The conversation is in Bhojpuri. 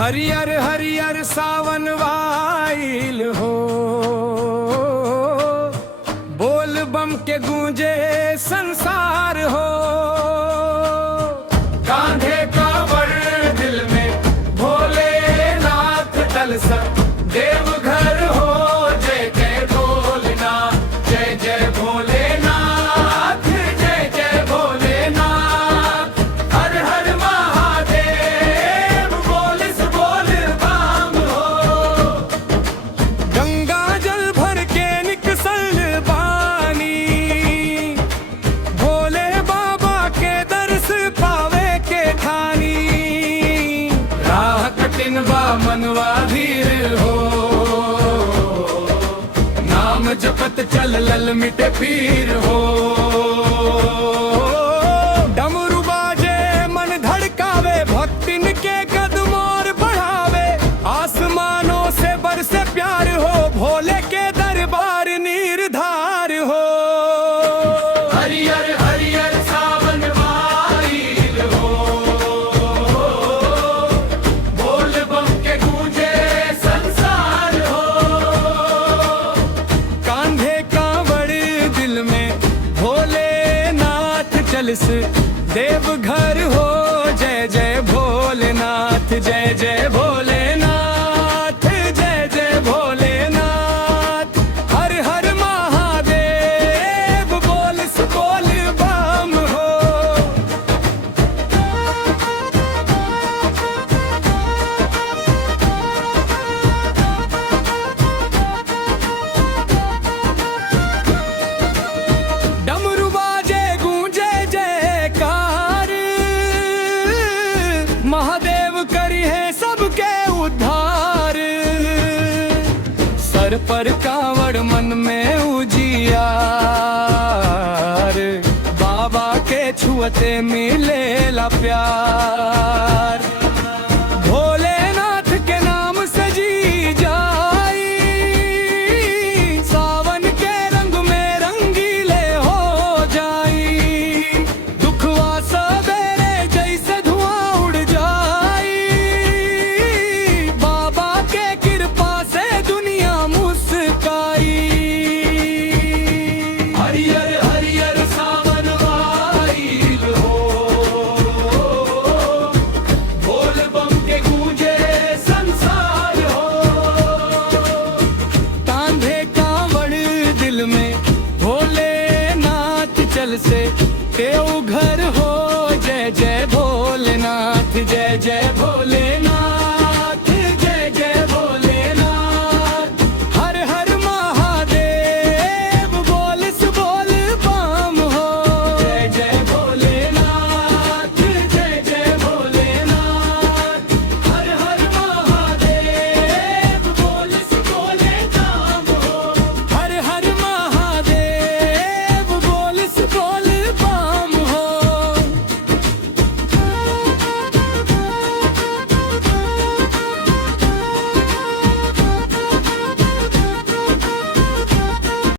हरियर हरियर सावन वाइल हो, बोल बम के गूंजे संसार हो। कांधे कांवड़ दिल में भोलेनाथ तलसा देवघर हो। जय जय भोलेनाथ, जय जय भोलेनाथ, जय जय भोलेनाथ। हर हर महादेव बोल से बोल बम हो। गंगा जल भर के निकसल बानी, भोले बाबा के दर्श पावे के ठानी। राह कठिन बा मनवा धीर हो, नाम जपत चल लल मिटे पीर हो। डमरू बाजे मन धड़कावे, भक्तिन के कदम और बढ़ावे। आसमानों से बरसे प्यार हो, भोले के दरबार निर्धार हो। हरियर हरियर सावन वाइल हो, बोल बम के गूंजे संसार हो। कांधे कांवड़ दिल में भोलेनाथ चलस देवघर हो। जय जय भोलेनाथ, जय जय भोलेनाथ, जय जय भोलेनाथ। हर हर महादेव बोल से बोल बम हो। डमरू बाजे गूंजे जयकार, महादेव करी है सबके उद्धार। सर पर कांवड़ मन में उजियार, बाबा के छुअते मिलेला प्यार। भोलेनाथ के नाम से जी जाई, सावन के रंग में रंगीले हो जाई। दुखवा सवेरे जैसे धुआं उड़ जाई, बाबा के कृपा से दुनिया मुस्काई। हरियर हरियर सावन वाइल हो, बोल बम के गूंजे संसार हो। कांधे कांवड़ दिल में भोलेनाथ चल से देवघर हो। जय जय भोलेनाथ, जय जय भोले